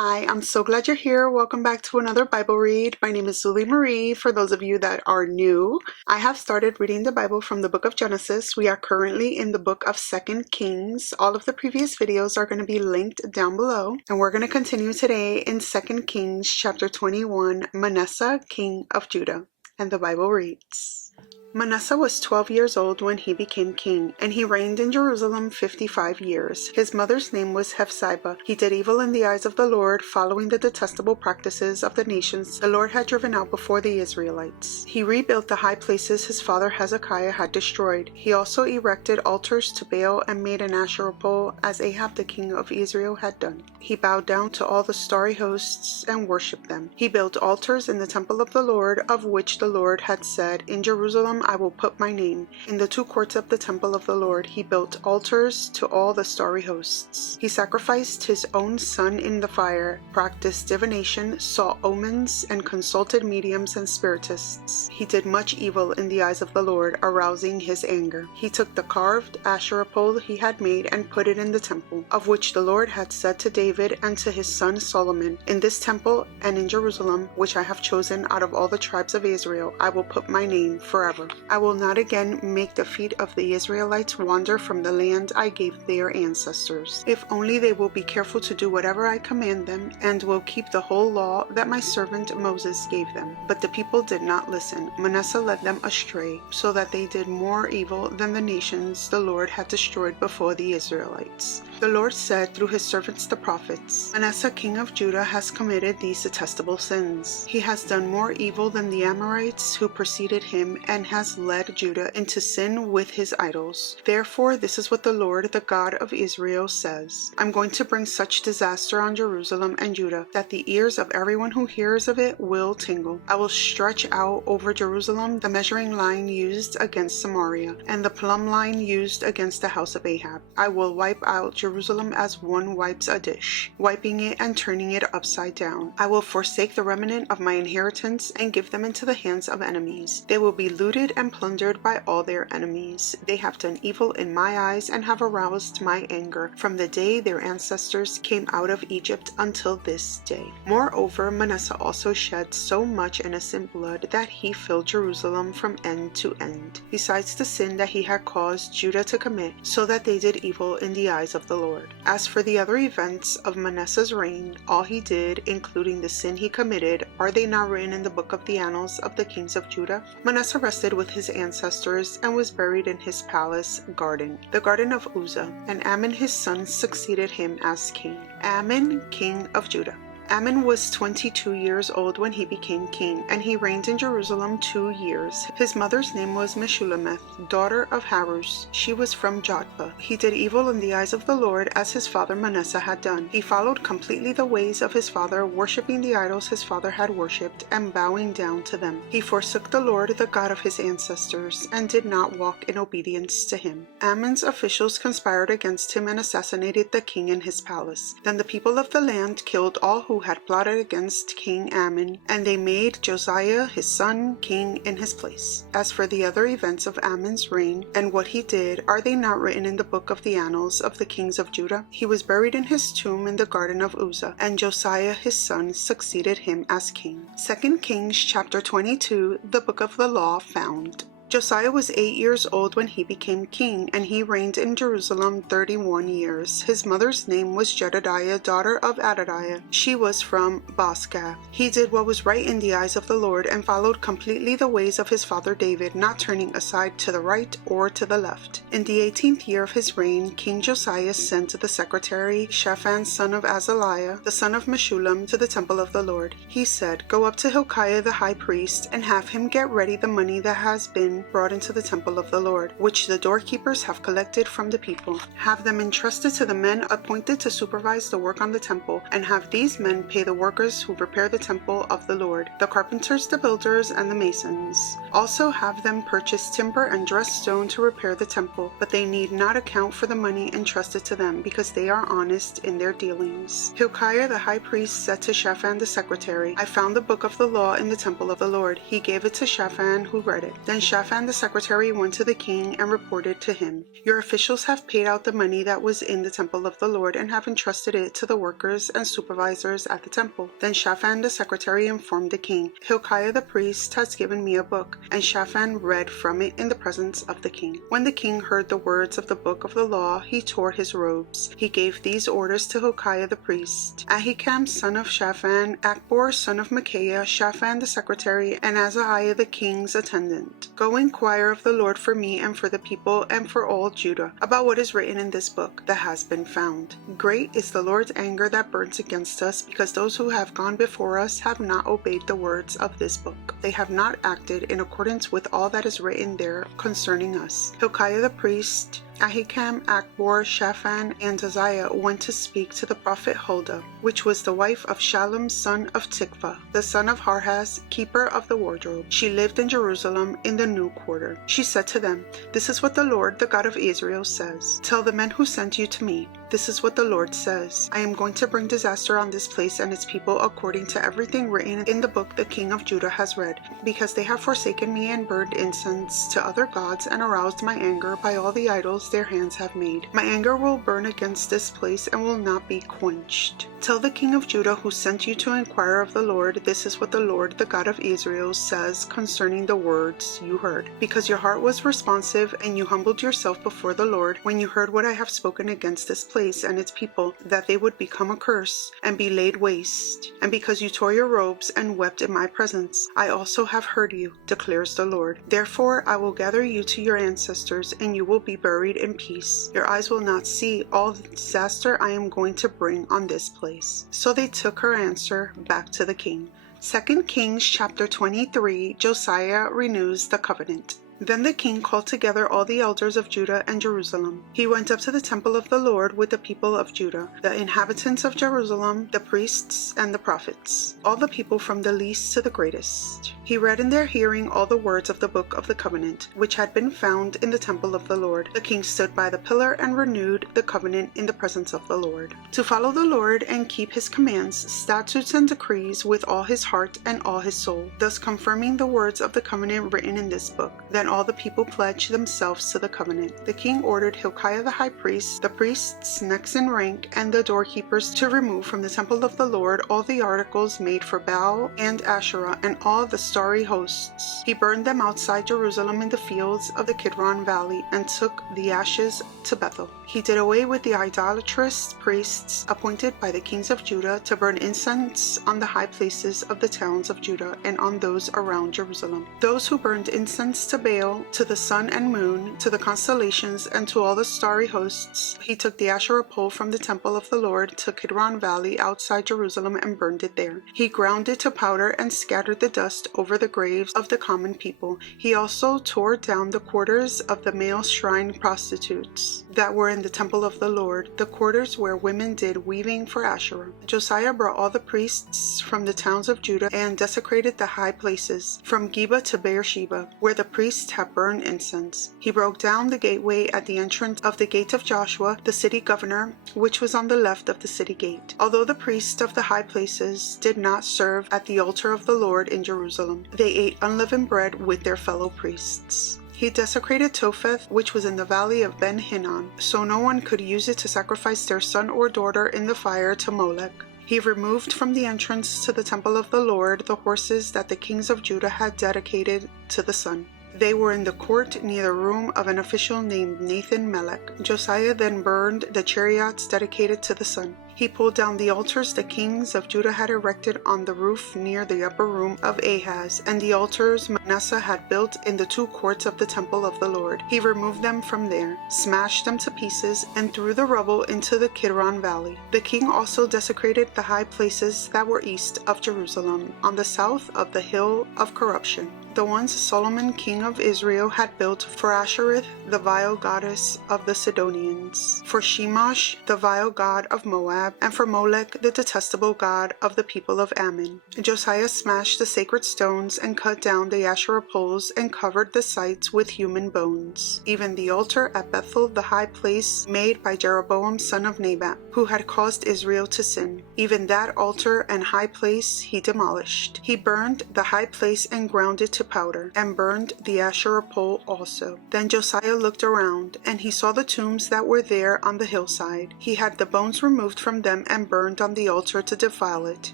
Hi, I'm so glad you're here. Welcome back to another Bible read. My name is Zulie Marie. For those of you that are new, I have started reading the Bible from the book of Genesis. We are currently in the book of 2nd Kings. All of the previous videos are going to be linked down below. And we're going to continue today in 2nd Kings chapter 21, Manasseh, king of Judah. And the Bible reads, Manasseh was 12 years old when he became king, and he reigned in Jerusalem 55 years. His mother's name was Hephzibah. He did evil in the eyes of the Lord, following the detestable practices of the nations the Lord had driven out before the Israelites. He rebuilt the high places his father Hezekiah had destroyed. He also erected altars to Baal and made an Asherah pole, as Ahab the king of Israel had done. He bowed down to all the starry hosts and worshipped them. He built altars in the temple of the Lord, of which the Lord had said, "In Jerusalem I will put my name." In the two courts of the temple of the Lord he built altars to all the starry hosts. He sacrificed his own son in the fire, practiced divination, saw omens, and consulted mediums and spiritists. He did much evil in the eyes of the Lord, arousing his anger. He took the carved Asherah pole he had made and put it in the temple, of which the Lord had said to David and to his son Solomon, "In this temple and in Jerusalem, which I have chosen out of all the tribes of Israel, I will put my name forever. I will not again make the feet of the Israelites wander from the land I gave their ancestors. If only they will be careful to do whatever I command them, and will keep the whole law that my servant Moses gave them." But the people did not listen. Manasseh led them astray, so that they did more evil than the nations the Lord had destroyed before the Israelites. The Lord said through his servants the prophets, "Manasseh king of Judah has committed these detestable sins. He has done more evil than the Amorites who preceded him, and has led Judah into sin with his idols. Therefore this is what the Lord, the God of Israel, says. I'm going to bring such disaster on Jerusalem and Judah that the ears of everyone who hears of it will tingle. I will stretch out over Jerusalem the measuring line used against Samaria, and the plumb line used against the house of Ahab. I will wipe out Jerusalem as one wipes a dish, wiping it and turning it upside down. I will forsake the remnant of my inheritance and give them into the hands of enemies. They will be looted and plundered by all their enemies. They have done evil in my eyes and have aroused my anger from the day their ancestors came out of Egypt until this day. Moreover, Manasseh also shed so much innocent blood that he filled Jerusalem from end to end, besides the sin that he had caused Judah to commit, so that they did evil in the eyes of the Lord. As for the other events of Manasseh's reign, all he did, including the sin he committed, are they not written in the book of the annals of the kings of Judah? Manasseh rested with his ancestors and was buried in his palace garden, the garden of Uzzah, and Amon his son succeeded him as king. Amon, king of Judah. Amon was 22 years old when he became king, and he reigned in Jerusalem 2 years. His mother's name was Meshullemeth, daughter of Haruz. She was from Jotbah. He did evil in the eyes of the Lord, as his father Manasseh had done. He followed completely the ways of his father, worshipping the idols his father had worshipped and bowing down to them. He forsook the Lord, the God of his ancestors, and did not walk in obedience to him. Amon's officials conspired against him and assassinated the king in his palace. Then the people of the land killed all who had plotted against King Amon, and they made Josiah his son king in his place. As for the other events of Amon's reign and what he did, are they not written in the book of the annals of the kings of Judah? He was buried in his tomb in the garden of Uzzah, and Josiah his son succeeded him as king. 2 Kings chapter 22, the book of the law found. Josiah was 8 years old when he became king, and he reigned in Jerusalem 31 years. His mother's name was Jedediah, daughter of Adadiah. She was from Boscath. He did what was right in the eyes of the Lord, and followed completely the ways of his father David, not turning aside to the right or to the left. In the 18th year of his reign, King Josiah sent the secretary Shaphan, son of Azaliah, the son of Meshullam, to the temple of the Lord. He said, "Go up to Hilkiah the high priest, and have him get ready the money that has been brought into the temple of the Lord, which the doorkeepers have collected from the people. Have them entrusted to the men appointed to supervise the work on the temple, and have these men pay the workers who repair the temple of the Lord, the carpenters, the builders, and the masons. Also have them purchase timber and dressed stone to repair the temple, but they need not account for the money entrusted to them, because they are honest in their dealings." Hilkiah the high priest said to Shaphan the secretary, "I found the book of the law in the temple of the Lord." He gave it to Shaphan, who read it. Then Shaphan Shaphan the secretary went to the king and reported to him, "Your officials have paid out the money that was in the temple of the Lord and have entrusted it to the workers and supervisors at the temple." Then Shaphan the secretary informed the king, "Hilkiah the priest has given me a book," and Shaphan read from it in the presence of the king. When the king heard the words of the book of the law, he tore his robes. He gave these orders to Hilkiah the priest: "Ahikam son of Shaphan, Akbor son of Micaiah, Shaphan the secretary, and Azariah the king's attendant, go inquire of the Lord for me and for the people and for all Judah about what is written in this book that has been found. Great is the Lord's anger that burns against us, because those who have gone before us have not obeyed the words of this book. They have not acted in accordance with all that is written there concerning us." Hilkiah the priest, Ahikam, Akbor, Shaphan, and Azariah went to speak to the prophet Huldah, which was the wife of Shallum son of Tikvah, the son of Harhas, keeper of the wardrobe. She lived in Jerusalem in the new quarter. She said to them, "This is what the Lord, the God of Israel, says. Tell the men who sent you to me, this is what the Lord says. I am going to bring disaster on this place and its people according to everything written in the book the king of Judah has read, because they have forsaken me and burned incense to other gods and aroused my anger by all the idols their hands have made. My anger will burn against this place and will not be quenched. Tell the king of Judah who sent you to inquire of the Lord, this is what the Lord, the God of Israel, says concerning the words you heard. Because your heart was responsive and you humbled yourself before the Lord when you heard what I have spoken against this place and its people, that they would become a curse and be laid waste, and because you tore your robes and wept in my presence, I also have heard you, declares the Lord. Therefore I will gather you to your ancestors, and you will be buried in peace. Your eyes will not see all the disaster I am going to bring on this place." So they took her answer back to the king. 2 Kings chapter 23, Josiah renews the covenant. Then the king called together all the elders of Judah and Jerusalem. He went up to the temple of the Lord with the people of Judah, the inhabitants of Jerusalem, the priests and the prophets, all the people from the least to the greatest. He read in their hearing all the words of the book of the covenant, which had been found in the temple of the Lord. The king stood by the pillar and renewed the covenant in the presence of the Lord, to follow the Lord and keep his commands, statutes and decrees with all his heart and all his soul, thus confirming the words of the covenant written in this book. Then all the people pledged themselves to the covenant. The king ordered Hilkiah the high priest, the priests next in rank, and the doorkeepers to remove from the temple of the Lord all the articles made for Baal and Asherah and all the starry hosts. He burned them outside Jerusalem in the fields of the Kidron Valley and took the ashes to Bethel. He did away with the idolatrous priests appointed by the kings of Judah to burn incense on the high places of the towns of Judah and on those around Jerusalem. Those who burned incense to Baal, to the sun and moon, to the constellations, and to all the starry hosts, he took the Asherah pole from the temple of the Lord to Kidron Valley outside Jerusalem and burned it there. He ground it to powder and scattered the dust over the graves of the common people. He also tore down the quarters of the male shrine prostitutes that were in the temple of the Lord, the quarters where women did weaving for Asherah. Josiah brought all the priests from the towns of Judah and desecrated the high places, from Geba to Beersheba, where the priests had burned incense. He broke down the gateway at the entrance of the gate of Joshua, the city governor, which was on the left of the city gate. Although the priests of the high places did not serve at the altar of the Lord in Jerusalem, they ate unleavened bread with their fellow priests. He desecrated Topheth, which was in the valley of Ben Hinnom, so no one could use it to sacrifice their son or daughter in the fire to Molech. He removed from the entrance to the temple of the Lord the horses that the kings of Judah had dedicated to the sun. They were in the court near the room of an official named Nathan Melech. Josiah then burned the chariots dedicated to the sun. He pulled down the altars the kings of Judah had erected on the roof near the upper room of Ahaz, and the altars Manasseh had built in the two courts of the temple of the Lord. He removed them from there, smashed them to pieces, and threw the rubble into the Kidron Valley. The king also desecrated the high places that were east of Jerusalem, on the south of the hill of corruption, the ones Solomon king of Israel had built for Ashereth, the vile goddess of the Sidonians, for Shemosh, the vile god of Moab, and for Molech, the detestable god of the people of Ammon. Josiah smashed the sacred stones and cut down the Asherah poles and covered the sites with human bones. Even the altar at Bethel, the high place made by Jeroboam son of Nebat, who had caused Israel to sin, even that altar and high place he demolished. He burned the high place and ground it to powder, and burned the Asherah pole also. Then Josiah looked around, and he saw the tombs that were there on the hillside. He had the bones removed from them and burned on the altar to defile it,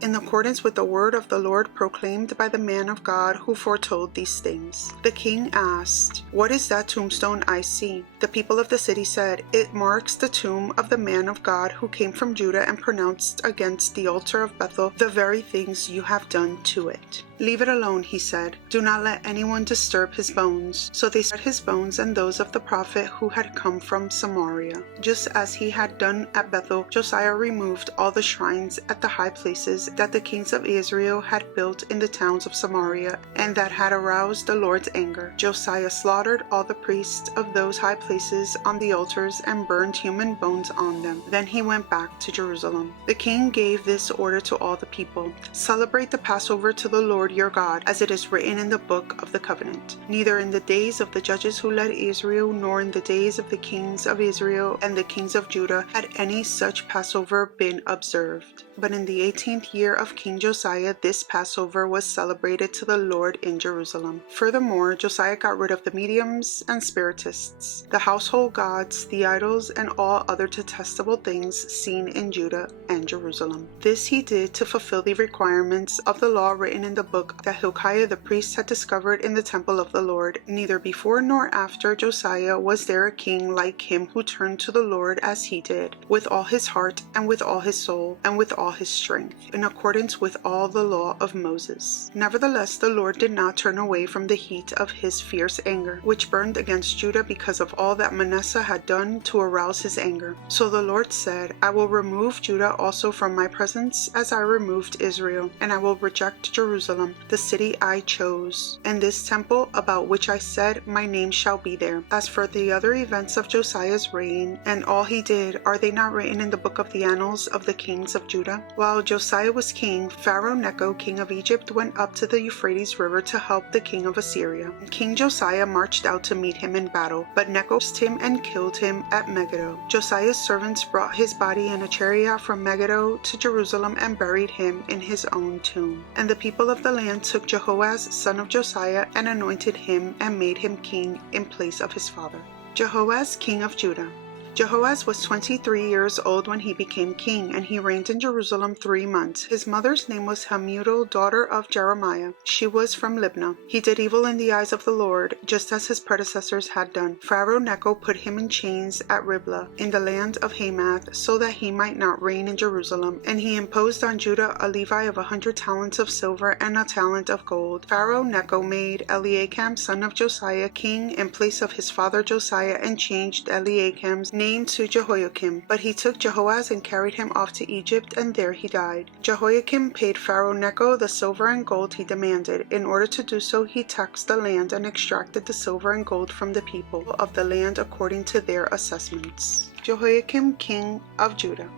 in accordance with the word of the Lord proclaimed by the man of God who foretold these things. The king asked, "What is that tombstone I see?" The people of the city said, "It marks the tomb of the man of God who came from Judah and pronounced against the altar of Bethel the very things you have done to it." "Leave it alone," he said. "Do not let anyone disturb his bones." So they set his bones and those of the prophet who had come from Samaria. Just as he had done at Bethel, Josiah removed all the shrines at the high places that the kings of Israel had built in the towns of Samaria and that had aroused the Lord's anger. Josiah slaughtered all the priests of those high places on the altars and burned human bones on them. Then he went back to Jerusalem. The king gave this order to all the people: "Celebrate the Passover to the Lord your God, as it is written in the book of the covenant. Neither in the days of the judges who led Israel, nor in the days of the kings of Israel and the kings of Judah had any such Passover been observed. But in the 18th year of King Josiah, this Passover was celebrated to the Lord in Jerusalem." Furthermore, Josiah got rid of the mediums and spiritists, the household gods, the idols, and all other detestable things seen in Judah and Jerusalem. This he did to fulfill the requirements of the law written in the book that Hilkiah the priest had discovered in the temple of the Lord. Neither before nor after Josiah was there a king like him who turned to the Lord as he did, with all his heart and with all his soul and with all his strength, in accordance with all the law of Moses. Nevertheless, the Lord did not turn away from the heat of his fierce anger, which burned against Judah because of all that Manasseh had done to arouse his anger. So the Lord said, "I will remove Judah also from my presence as I removed Israel, and I will reject Jerusalem, the city I chose, and this temple about which I said, my name shall be there." As for the other events of Josiah's reign and all he did, are they not written in the book of the annals of the kings of Judah? While Josiah was king, Pharaoh Necho, king of Egypt, went up to the Euphrates River to help the king of Assyria. King Josiah marched out to meet him in battle, but Necho seized him and killed him at Megiddo. Josiah's servants brought his body in a chariot from Megiddo to Jerusalem and buried him in his own tomb. And the people of the land took Jehoaz, son of Josiah, and anointed him and made him king in place of his father. Jehoaz, king of Judah. Jehoaz was 23 years old when he became king, and he reigned in Jerusalem 3 months. His mother's name was Hamutal, daughter of Jeremiah. She was from Libnah. He did evil in the eyes of the Lord, just as his predecessors had done. Pharaoh Necho put him in chains at Riblah, in the land of Hamath, so that he might not reign in Jerusalem. And he imposed on Judah a levy of 100 talents of silver and a talent of gold. Pharaoh Necho made Eliakim, son of Josiah, king in place of his father Josiah, and changed Eliakim's name to Jehoiakim. But he took Jehoaz and carried him off to Egypt, and there he died. Jehoiakim paid Pharaoh Necho the silver and gold he demanded. In order to do so, he taxed the land and extracted the silver and gold from the people of the land according to their assessments. Jehoiakim, king of Judah.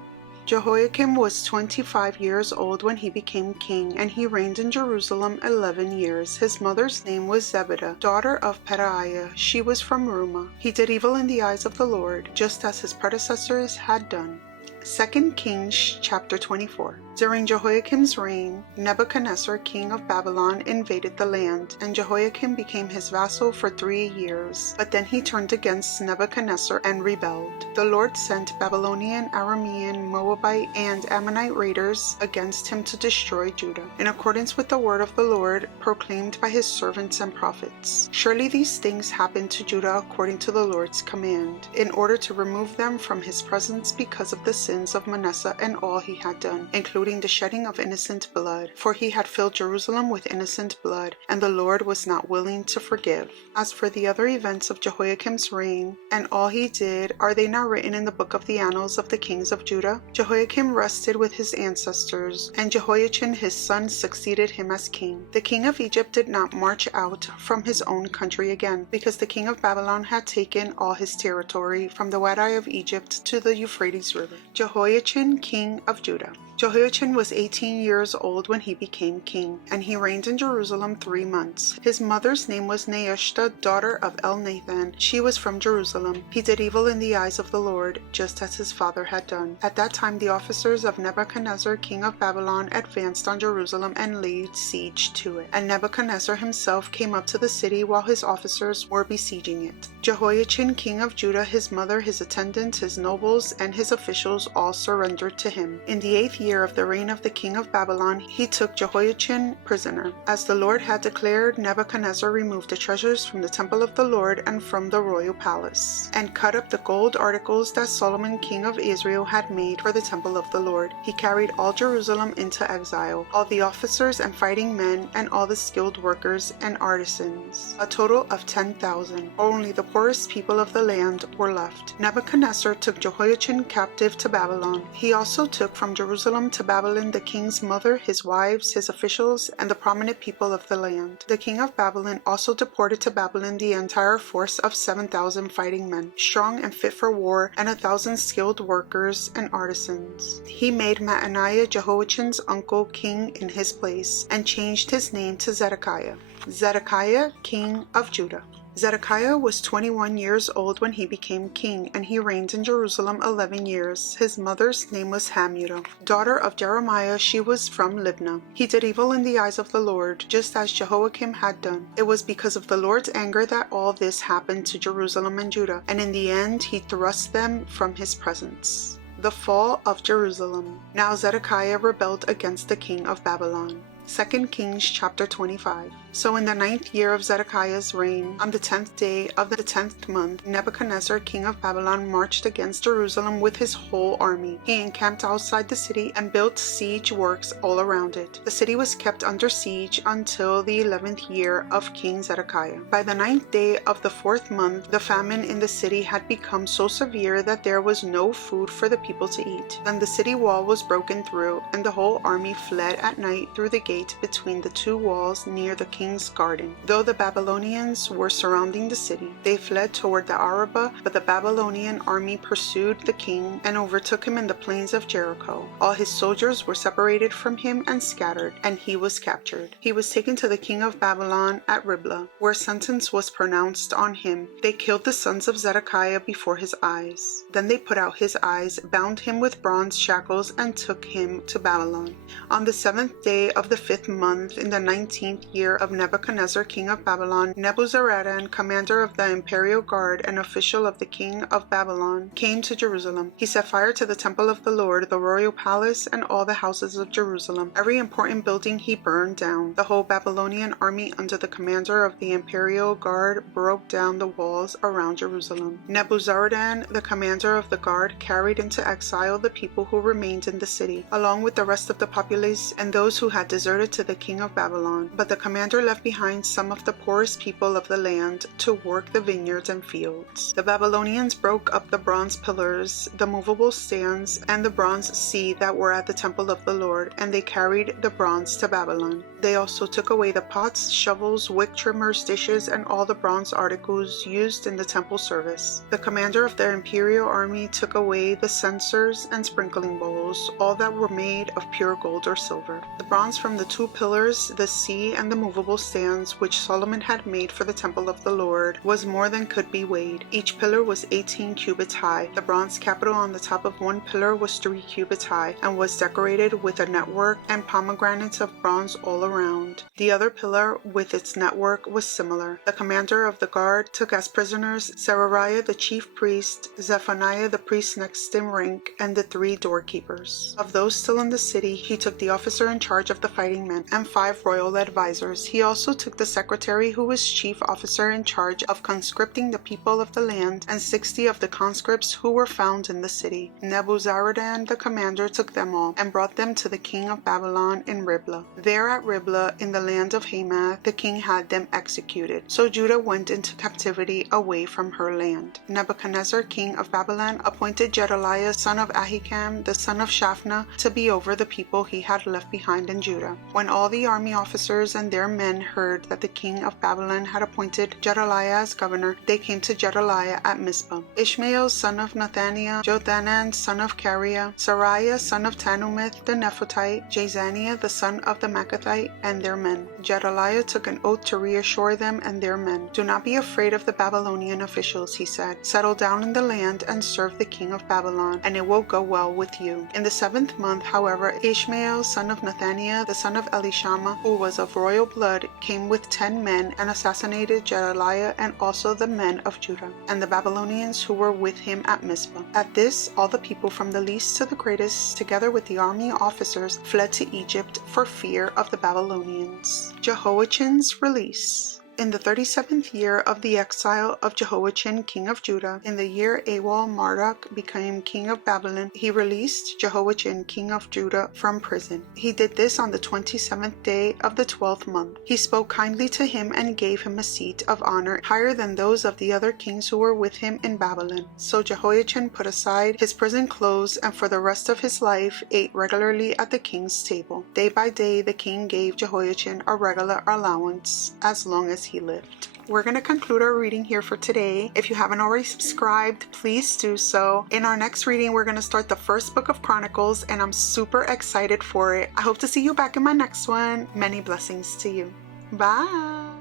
Jehoiakim was 25 years old when he became king, and he reigned in Jerusalem 11 years. His mother's name was Zebidah, daughter of Pedaiah. She was from Rumah. He did evil in the eyes of the Lord, just as his predecessors had done. 2 Kings chapter 24. During Jehoiakim's reign, Nebuchadnezzar, king of Babylon, invaded the land, and Jehoiakim became his vassal for 3 years. But then he turned against Nebuchadnezzar and rebelled. The Lord sent Babylonian, Aramean, Moabite, and Ammonite raiders against him to destroy Judah, in accordance with the word of the Lord proclaimed by his servants and prophets. Surely these things happened to Judah according to the Lord's command, in order to remove them from his presence because of the sins of Manasseh and all he had done, including the shedding of innocent blood, for he had filled Jerusalem with innocent blood, and the Lord was not willing to forgive. As for the other events of Jehoiakim's reign, and all he did, are they not written in the book of the annals of the kings of Judah? Jehoiakim rested with his ancestors, and Jehoiachin his son succeeded him as king. The king of Egypt did not march out from his own country again, because the king of Babylon had taken all his territory from the Wadi of Egypt to the Euphrates River. Jehoiachin, king of Judah. Jehoiachin Jehoiachin was 18 years old when he became king, and he reigned in Jerusalem 3 months. His mother's name was Nehushta, daughter of Elnathan. She was from Jerusalem. He did evil in the eyes of the Lord, just as his father had done. At that time the officers of Nebuchadnezzar, king of Babylon, advanced on Jerusalem and laid siege to it. And Nebuchadnezzar himself came up to the city while his officers were besieging it. Jehoiachin, king of Judah, his mother, his attendants, his nobles, and his officials all surrendered to him. In the 8th year of the reign of the king of Babylon, he took Jehoiachin prisoner. As the Lord had declared, Nebuchadnezzar removed the treasures from the temple of the Lord and from the royal palace, and cut up the gold articles that Solomon, king of Israel, had made for the temple of the Lord. He carried all Jerusalem into exile, all the officers and fighting men, and all the skilled workers and artisans, a total of 10,000. Only the poorest people of the land were left. Nebuchadnezzar took Jehoiachin captive to Babylon. He also took from Jerusalem to Babylon the king's mother, his wives, his officials, and the prominent people of the land. The king of Babylon also deported to Babylon the entire force of 7,000 fighting men, strong and fit for war, and 1,000 skilled workers and artisans. He made Mattaniah, Jehoiachin's uncle, king in his place, and changed his name to Zedekiah. Zedekiah, king of Judah. Zedekiah was 21 years old when he became king, and he reigned in Jerusalem 11 years. His mother's name was Hamutal, daughter of Jeremiah. She was from Libnah. He did evil in the eyes of the Lord, just as Jehoiakim had done. It was because of the Lord's anger that all this happened to Jerusalem and Judah, and in the end he thrust them from his presence. The fall of Jerusalem. Now Zedekiah rebelled against the king of Babylon. 2 Kings chapter 25. So in the 9th year of Zedekiah's reign, on the 10th day of the 10th month, Nebuchadnezzar, king of Babylon, marched against Jerusalem with his whole army. He encamped outside the city and built siege works all around it. The city was kept under siege until the 11th year of King Zedekiah. By the 9th day of the 4th month, the famine in the city had become so severe that there was no food for the people to eat. Then the city wall was broken through, and the whole army fled at night through the gate between the two walls near the king's garden. Though the Babylonians were surrounding the city, they fled toward the Arabah, but the Babylonian army pursued the king and overtook him in the plains of Jericho. All his soldiers were separated from him and scattered, and he was captured. He was taken to the king of Babylon at Riblah, where sentence was pronounced on him. They killed the sons of Zedekiah before his eyes. Then they put out his eyes, bound him with bronze shackles, and took him to Babylon. On the 7th day of the 5th month, in the 19th year of Nebuchadnezzar, king of Babylon, Nebuzaradan, commander of the imperial guard and official of the king of Babylon, came to Jerusalem. He set fire to the temple of the Lord, the royal palace, and all the houses of Jerusalem. Every important building he burned down. The whole Babylonian army under the commander of the imperial guard broke down the walls around Jerusalem. Nebuzaradan, the commander of the guard, carried into exile the people who remained in the city, along with the rest of the populace and those who had deserted to the king of Babylon. But the commander left behind some of the poorest people of the land to work the vineyards and fields. The Babylonians broke up the bronze pillars, the movable stands, and the bronze sea that were at the temple of the Lord, and they carried the bronze to Babylon. They also took away the pots, shovels, wick trimmers, dishes, and all the bronze articles used in the temple service. The commander of the imperial army took away the censers and sprinkling bowls, all that were made of pure gold or silver. The bronze from the two pillars, the sea, and the movable stands which Solomon had made for the temple of the Lord was more than could be weighed. Each pillar was 18 cubits high. The bronze capital on the top of one pillar was 3 cubits high and was decorated with a network and pomegranates of bronze all around. The other pillar with its network was similar. The commander of the guard took as prisoners Serariah the chief priest, Zephaniah the priest next in rank, and the 3 doorkeepers. Of those still in the city, he took the officer in charge of the fighting men and 5 royal advisors. He also took the secretary, who was chief officer in charge of conscripting the people of the land, and 60 of the conscripts who were found in the city. Nebuzaradan the commander took them all and brought them to the king of Babylon in Riblah. There at Riblah in the land of Hamath the king had them executed. So Judah went into captivity away from her land. Nebuchadnezzar king of Babylon appointed Gedaliah son of Ahikam the son of Shaphnah to be over the people he had left behind in Judah. When all the army officers and their men heard that the king of Babylon had appointed Gedaliah as governor, they came to Gedaliah at Mizpah. Ishmael son of Nathaniah, Johanan son of Kareah, Sariah son of Tanumeth the Nephatite, Jazaniah the son of the Maacathite, and their men. Gedaliah took an oath to reassure them and their men. Do not be afraid of the Babylonian officials, he said. Settle down in the land and serve the king of Babylon, and it will go well with you. In the 7th month, however, Ishmael son of Nathaniah, the son of Elishama, who was of royal blood, came with 10 men and assassinated Gedaliah and also the men of Judah, and the Babylonians who were with him at Mizpah. At this, all the people from the least to the greatest, together with the army officers, fled to Egypt for fear of the Babylonians. Jehoiachin's release. In the 37th year of the exile of Jehoiachin, king of Judah, in the year Marduk became king of Babylon, he released Jehoiachin, king of Judah, from prison. He did this on the 27th day of the 12th month. He spoke kindly to him and gave him a seat of honor higher than those of the other kings who were with him in Babylon. So Jehoiachin put aside his prison clothes and for the rest of his life ate regularly at the king's table. Day by day the king gave Jehoiachin a regular allowance as long as he lived. We're going to conclude our reading here for today. If you haven't already subscribed, please do so. In our next reading, we're going to start the first book of Chronicles, and I'm super excited for it. I hope to see you back in my next one. Many blessings to you. Bye.